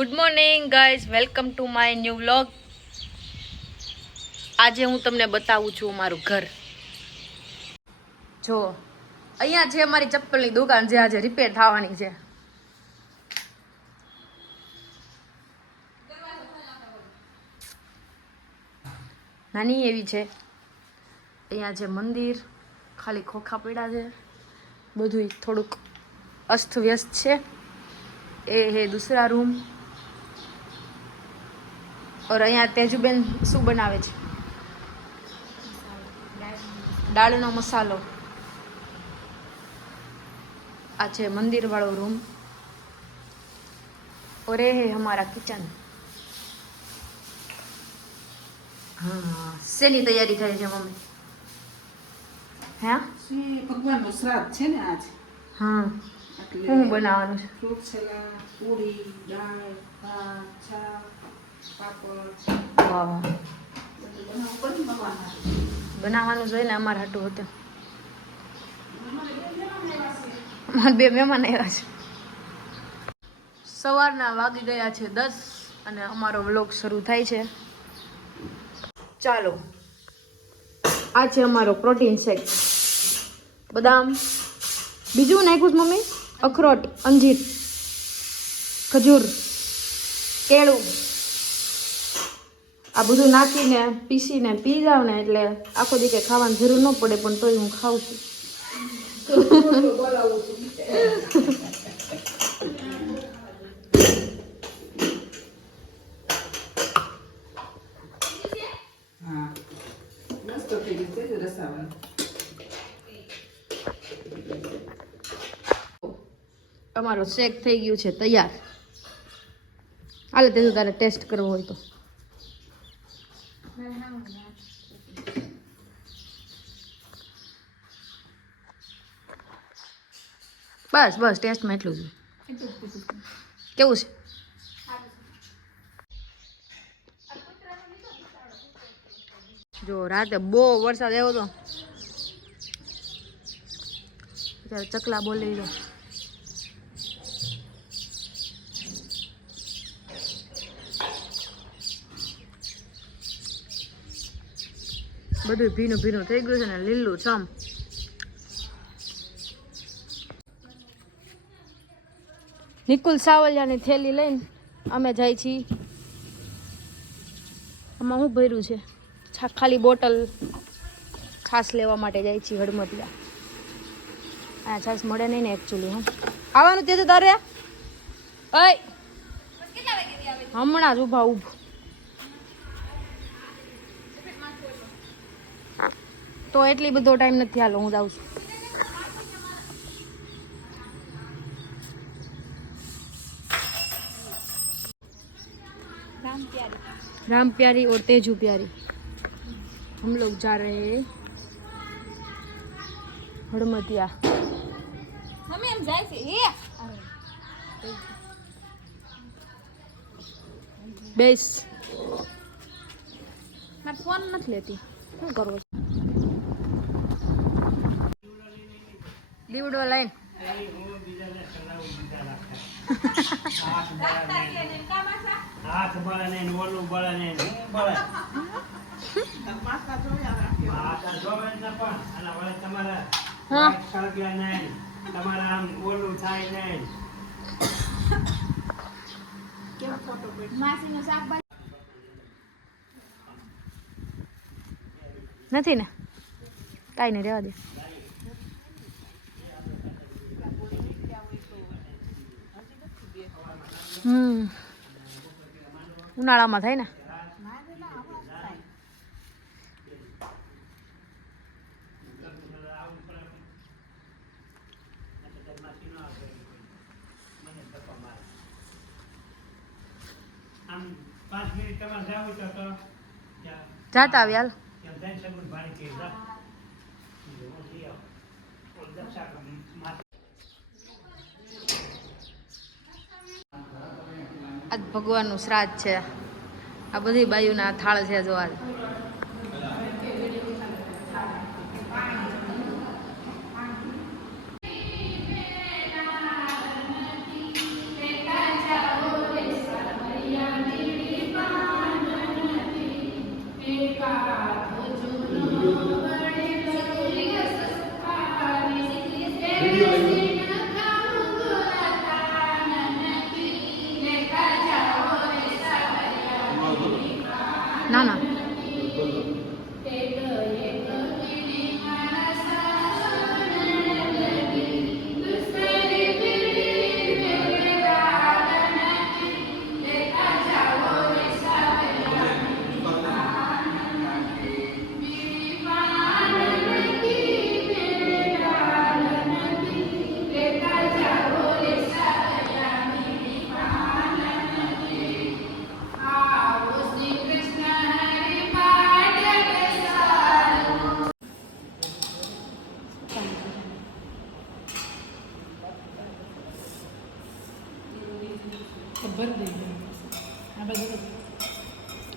Good morning guys, welcome to my new vlog. આજે હું તમને બતાવું છું મારું ઘર. જો અહીંયા છે અમારી ચપ્પલની દુકાન, જે આજે રિપેર થવાની છે. નાની એવી છે. અહીંયા છે મંદિર, ખાલી ખોખા પડ્યા છે, બધું થોડુંક અસ્ત વ્યસ્ત છે. એ હે दूसरा रूम. और અહીંયા તેજુબેન શું બનાવે છે? દાળનો મસાલો. આ છે મંદિર વાળો રૂમ. और ये है हमारा किचन. हाँ, શેની તૈયારી થાય છે મમ્મી? હે, ભગવાનનો શ્રાદ્ધ છે ને આજ. હા, શું બનાવવાનું છે? ફ્રૂટ સલાડ, પૂરી, દાળ, ભાત, છાશ, પાપડ. વાહ, બધું ભગવાનના. બનાવવાનું જોઈએ ને અમારા હાટું હતું. અમારે 2 મહેમાન આવ્યા છે. સવારના વાગી ગયા છે 10 અને અમારો વ્લોગ શરૂ થાય છે. ચાલો, આ છે અમારો પ્રોટીન શેક. બદામ, બીજું નાખ્યું છે મમ્મી, અખરોટ, અંજીર, ખજૂર, કેળું, આ બધું નાખીને પીસીને પી જાવ ને એટલે આખો દી કંઈ ખાવાની જરૂર ન પડે, પણ તોય હું ખાઉં છું. હા, મસ્ત થઈ ગયું છે રસાવાળું. અમારો શેક થઈ ગયું છે તૈયાર. હાલે તે તારે ટેસ્ટ કરવો હોય તો. બસ બસ, ટેસ્ટમાં એટલું જ. કેવું છે? જો રાતે બહુ વરસાદ આવ્યો હતો, ત્યારે ચકલા બોલી ગયો. બધું ભીનું ભીનું થઈ ગયું છે ને લીલું છમ. નિકુલ સાવલિયાની થેલી લઈને અમે જાય છીએ. આમાં શું ભર્યું છે? ખાલી બોટલ છાશ લેવા માટે જાય છીએ હડમતિયા. આ છાશ મળે નહીં ને એકચ્યુઅલી. હું આવવાનું તે તો તારે ઓય હમણાં જ ઊભા ઊભું તો એટલી બધો ટાઈમ નથી. હાલો હું જાઉં છું. राम प्यारी और तेजू प्यारी हम लोग जा रहे हैं हड़मतिया. मम्मी हम जाए थे ये बेस मैं फोन નથી લેતી. શું કરવો છે? દીવડો લાઈન હાથ બળે નહીં, ઓલું બળે નહીં, હું બળે. માતા જોવે જ ન પણ, અને વળે તમારે વાઈટ સળગે નહીં, તમારે આમ ઓલું થાય નહીં. નથી ને, કાંઈ નહીં, રહેવા દે. ઉનાળામાં થાય ને. આમ 5 મિનિટ તમારે જાવું તો જાતા આવી હાલ. ત્યાં 3 સેકન્ડ ભારી થઈ જાય. આજ ભગવાનનું શ્રાદ્ધ છે. આ બધી બાયુના થાળ છે. જો આજ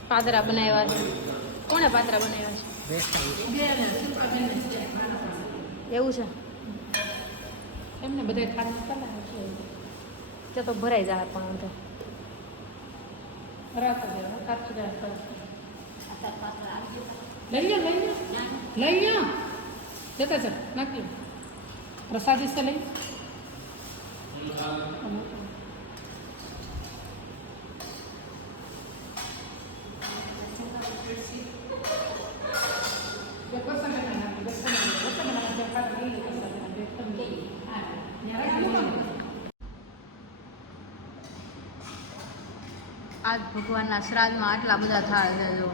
પાતરા બનાવ્યા છે. કોણે પાતરા બનાવ્યા છે? એવું છે. એમને બધા ખારા ત્યાં તો ભરાઈ જાય પણ તો લઈ લો જતા છે નાખી પ્રસાદી છે લઈ આજ ભગવાનના શ્રાદ્ધમાં આટલા બધા થાળ છે જો.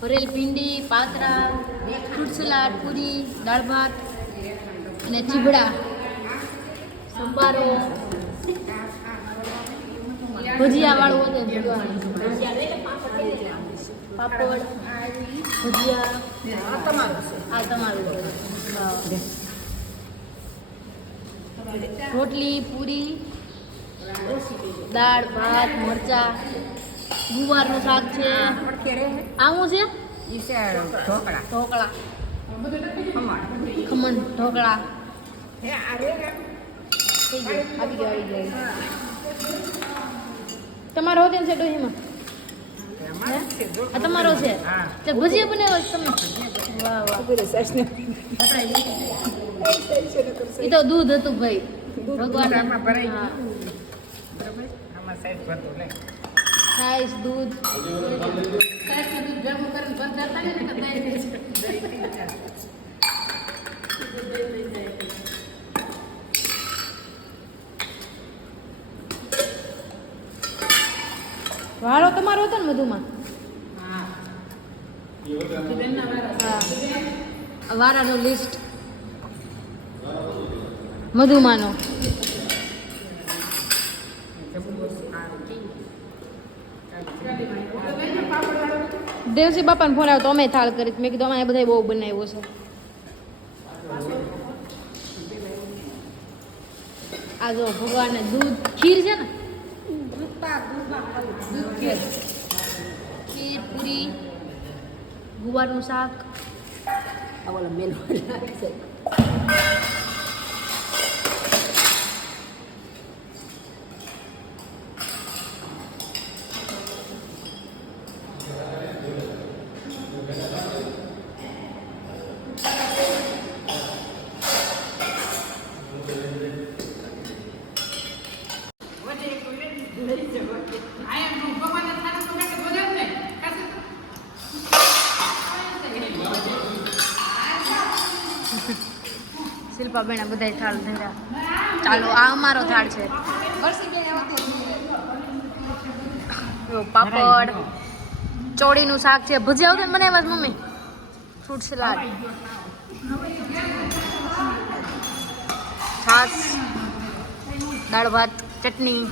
ભરેલ ભીંડી, પાતરા, ફ્રૂટ સલાડ, પૂરી, દાળ ભાત અને ચીબડા, સંભારો, ભજીયા વાળું હતું ભગવાન, પાપડ, ભજીયા. આ તમારું છે. રોટલી, પૂરી, દાળ ભાત, મરચા, ગુવારનું શાક છે. આવું છે ઢોકળા, ખમણ ઢોકળા. થઈ ગયું, આવી ગયું. તમારો હોતે છે ડોહીમાં? આ તમારો છે? તે ભજીયા બનાવ્યા છે તમે? વાહ વાહ. એ તો દૂધ હતું ભાઈ ભગવાન. છાશ, દૂધ. વાળો તમારો હતો ને મધુમાં? હા. વારાનું લિસ્ટ મધુમાનો. દેવસી બાપાને ફોન આવ્યો તો અમે થાળ કરી. મેં કીધું અમે બધા બહુ બનાવ્યો છે. આ જો ભગવાનને દૂધ ખીર છે ને, ખીર, પૂરી, ગુવારનું શાક. શિલ્પાબેન બધા થાળ ધર્યા. ચાલો આ અમારો થાળ છે. પાપડ, ચોળીનું શાક છે, ભજીયા આવતું બનાવ્યા છે મમ્મી, ફ્રૂટ સલાડ, છાશ, દાળ ભાત, ચટણી,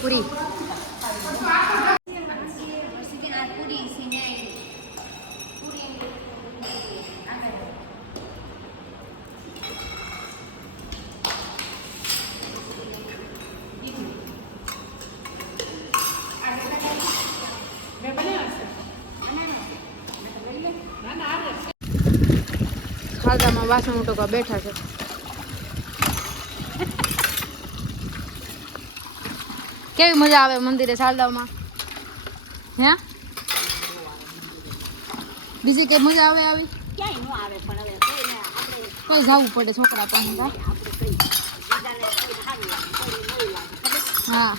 પૂરી. ખાલદામાં વાસણ ઉટકવા બેઠા છે. કેવી મજા આવે મંદિરે શારદામાં? હે બીજી કઈ મજા આવે? આવી કઈ જવું પડે છોકરા પાસે? હા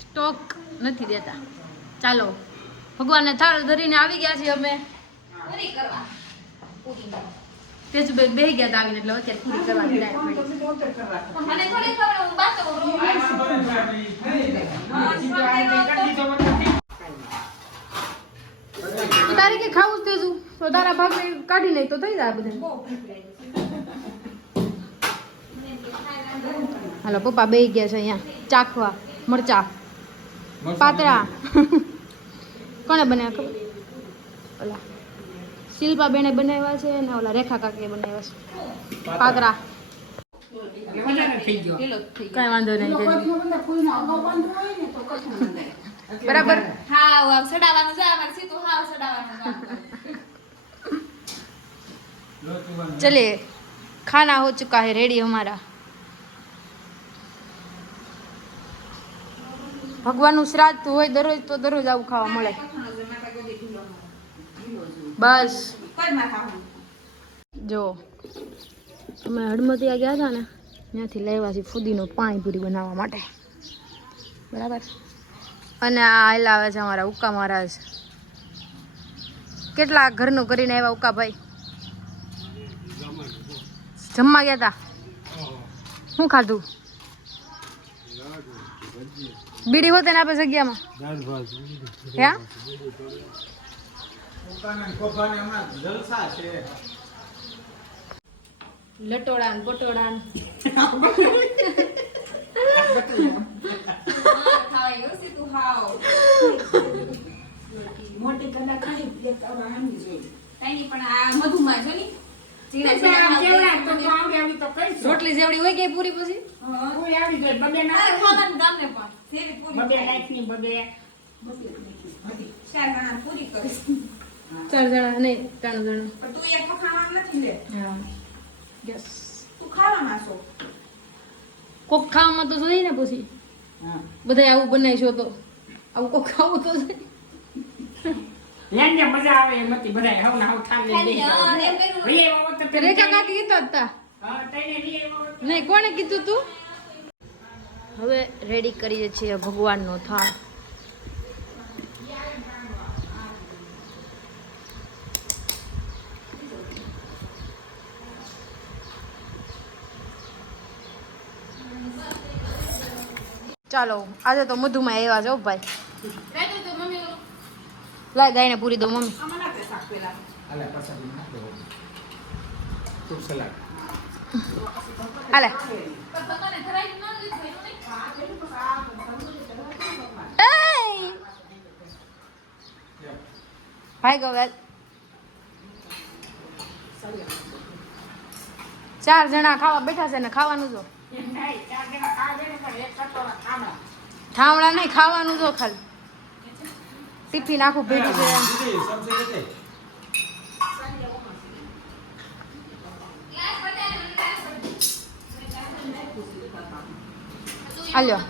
સ્ટોક નથી દેતા. ચાલો ભગવાનને થાળ ધરીને આવી ગયા છીએ અમે. તેજુભાઈ બેહી ગયા હતા આવીને, એટલે અત્યારે પૂરી કરવાની તારે કે ખાવું તેજુ તો તારા ભાગ કાઢી નહીં તો થઈ જાય બધે. હાલો પપ્પા બેસી ગયા છે અહીંયા ચાખવા મરચા પાતળા કોણે બનાવ્યા ખબર ઓલા શિલ્પા બેને બનાવ્યા છે ને ઓલા રેખા કાકીએ બનાવ્યા છે પાતળા કઈ વાંધો નહીં બરાબર હા સડાવાનું છે અમારે સીધું હાવ સડાવાનું चलिए खाना हो चुका है रेडी हमारा ભગવાનનું શ્રાદ્ધ હોય દરરોજ તો દરરોજ આવું ખાવા મળે બસ જો અમે હડમતિયા ગયા હતા ને ત્યાંથી લાવ્યા છીએ ફુદીનો પાણીપુરી બનાવવા માટે બરાબર અને આ હાલ આવે છે અમારા ઉકા મહારાજ કેટલા ઘરનું કરીને આવ્યા ઉકાભાઈ જમવા ગયા હતા શું ખાધું બીડી હોતે ને આપે જગ્યામાં હે લટોડા ને બટોડા ને મોટી કલા ખાઈ પ્લેટ આની જોઈ પણ આ મધુમાં જો ની રોટલી જેવડી હોય કે પૂરી પછી ખાવાનું ગામને પણ સેવી પૂરી પૂરી કરીશ 4 જણા નહીં 3 જણા પણ તું એક ખાવાનું નથી લે હા યસ તું ખાવામાં છો કોક ખાવામાં તો જોઈએ ને પછી બધા આવું બનાવીશો તો આવું કોક ખાવું તો છે લેંગે મજા આવે એમ નથી બધાય હવ ના હવ થાને લે રેખા કાકી કીધા હતા હા તઈને લે નહીં કોણે કીધું તું હવે રેડી કરીએ છીએ ભગવાનનો થાળ ચાલો આજે તો મધુમાં આવ્યા છો ભાઈ લાય ગાયને પૂરી દો મમ્મી આલે પસાડી નાખ દો તું સલાડ હાલે ભાઈ ગવેલ 4 જણા ખાવા બેઠા છે ને ખાવાનું જો ઠામડા નહીં ખાવાનું જો ખાલી ટિફિન આખું ભેગું છે હાલ્યો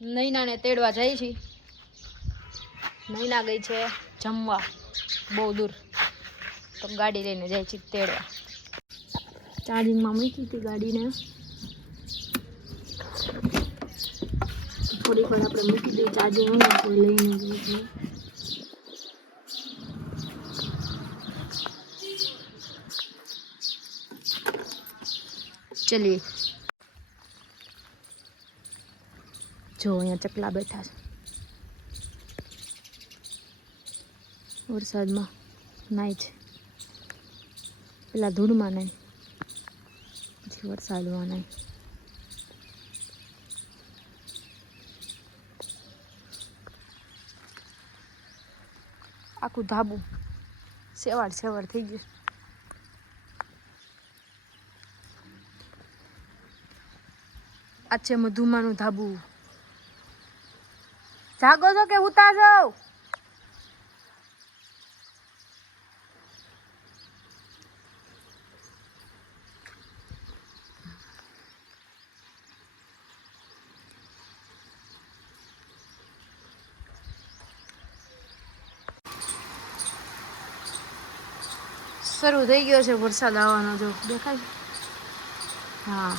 નૈનાને તેડવા જાય છે નૈના ગઈ છે જમવા બહુ દૂર તો ગાડી લઈને જાય છે તેડવા ચાર્જિંગમાં મૂકી હતી ગાડીને થોડીક વાર આપણે મૂકી દઈએ ચાર્જિંગ હોય તો લઈને જઈએ ચલીએ જો અહીંયા ચકલા બેઠા છે વરસાદમાં નાય છે પેલા ધૂળમાં નાય પછી વરસાદમાં નાય આખું ધાબુ સેવાડ સેવાડ થઈ ગયું આ છે મધુમાનું ધાબુ જાગો છો કે ઉતા જાઓ શરૂ થઈ ગયો છે વરસાદ આવવાનો જો દેખાય હા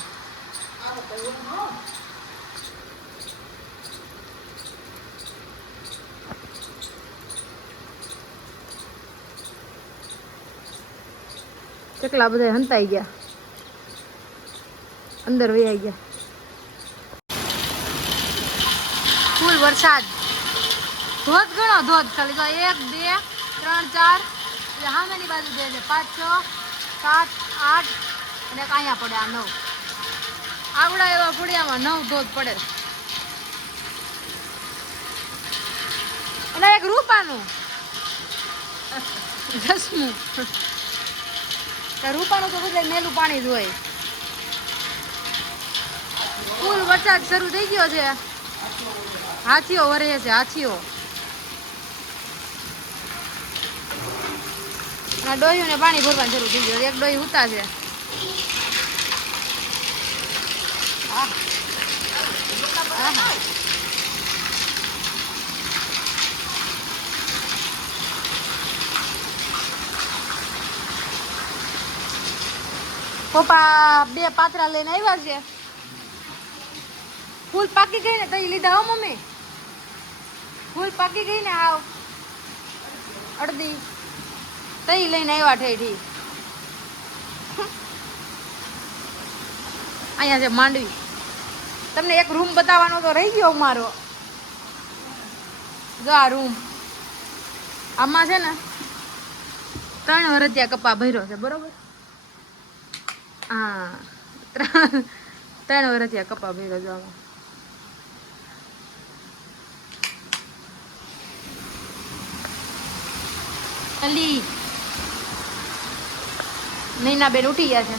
કેટલા બધા હંતાઈ ગયા અંદર વહી ગયા ફૂલ વરસાદ ધોધ ઘણો ધોધ ખાલી તો 1 2 3 4 સામેની બાજુ 2 છે 5 6 7 8 અને એક અહીંયા પડે આ 9 આવડા એવા ફળિયામાં 9 ધોધ પડે અને એક રૂપાનું જસમું રૂપાનું તો બધે મેલું પાણી જ હોય ફૂલ વરસાદ શરૂ થઈ ગયો છે હાથીઓ વરે છે હાથીઓ ના ડોહીઓને પાણી ભરવાનું શરૂ થઈ ગયું એક ડોહી ઉતા છે પપ્પા 2 પાત્રા લઈને આવ્યા છે ફૂલ પાકી ગઈ ને તઈ લીધા હો મમ્મી ફૂલ પાકી ગઈ ને આવ અડધી તઈ લઈને આવ્યા ઠેઠી અહીંયા છે માંડવી તમને એક રૂમ બતાવવાનો તો રહી ગયો મારો જો આ રૂમ આમાં છે ને 3 વરતિયા કપા ભર્યો છે બરોબર હા 3 વરતિયા કપા ભર્યો જો આમાં અલી નૈના બેન ઉઠી ગયા છે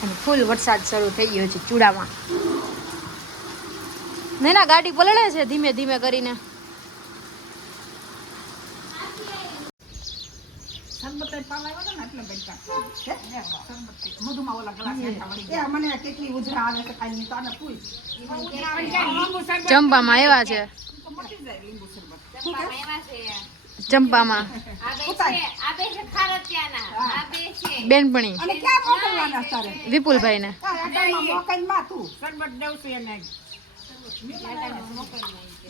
અને ફૂલ વરસાદ શરૂ થઈ ગયો છે ચૂડામાં નૈના ગાડી પલળે છે ધીમે ધીમે કરીને ચંપામાં એવા છે ચંપામાં બેનપણી વિપુલભાઈ ને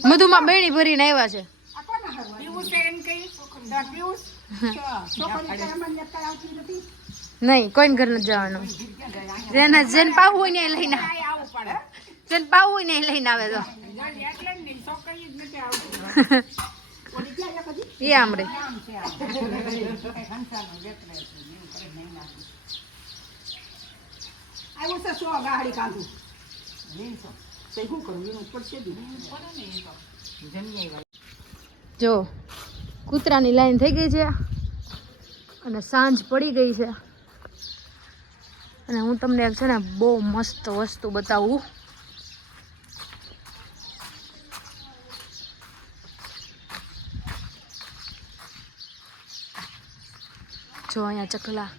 મધુમાં બેણી ભરીને આવ્યા છે નહીં કોઈ ઘર નથી જવાનું જેને પાવું હોય ને એ લઈને જેને પાવું હોય ને એ લઈને આવે તો એ આમરે જો કૂતરાની લાઈન થઈ ગઈ છે અને સાંજ પડી ગઈ છે અને હું તમને એક છે ને બહુ મસ્ત વસ્તુ બતાવું જો અહીંયા ચકલા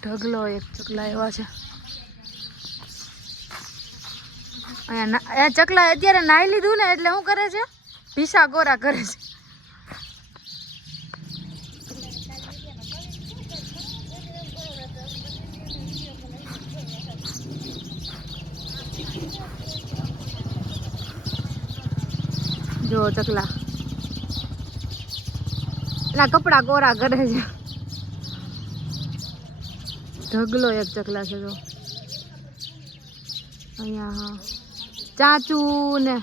ઢગલો એક ચકલા એવા છે અહીંયા ચકલા અત્યારે નાહી લીધું ને એટલે શું કરે છે ભીસા ગોરા કરે છે જો ચકલા એના કપડા કોરા કરે છે ઢગલો એક ચકલા છે જો અહીંયા હા ચાચુ ને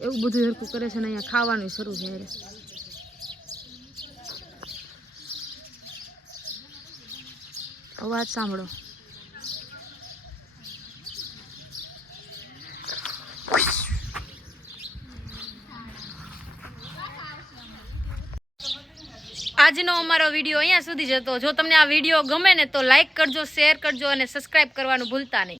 એવું બધું હરકું કરે છે ને અહીંયા ખાવાનું શરૂ છે અવાજ સાંભળો આજનો અમારો વિડીયો અહીંયા સુધી જ હતો જો તમને આ વિડીયો ગમે ને તો લાઈક કરજો શેર કરજો અને સબસ્ક્રાઈબ કરવાનું ભૂલતા નહીં